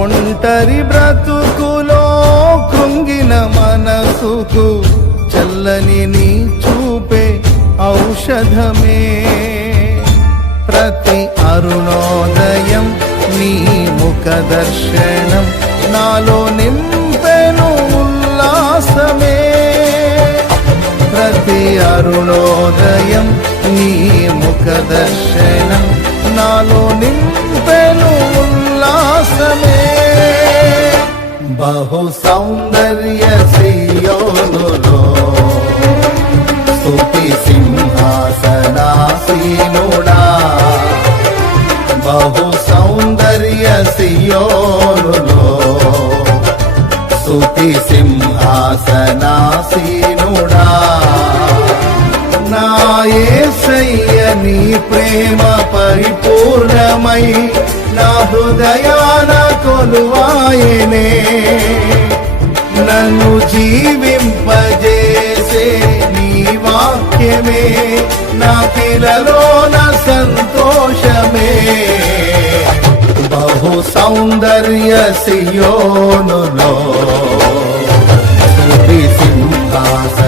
ఒంటరి బ్రతుకులో కృంగిన మనసుకు చల్లని నీ చూపే ఔషధమే. ప్రతి అరుణోదయం నీ ముఖ దర్శనం నాలో నింపెను ఉల్లాసమే. ప్రతి అరుణోదయం నీ ముఖ దర్శనం నాలో నింపెను ఉల్లాసమే. బహు సౌందర్య సియోనులో స్తుతి సింహాసనాసీనుడా. బహు సౌందర్య సియోనులో స్తుతి సింహాసనాసీనుడా. నా యేసయ్య నీ ప్రేమ పరిపూర్ణమై నా హృదయాన కొలువాయనే. నన్ను జీవింపజేసే నీ వాక్యమే నాకిలలోన సంతోషమే. బహు సౌందర్య సియోనులో స్తుతి సింహాసనాసీనుడా.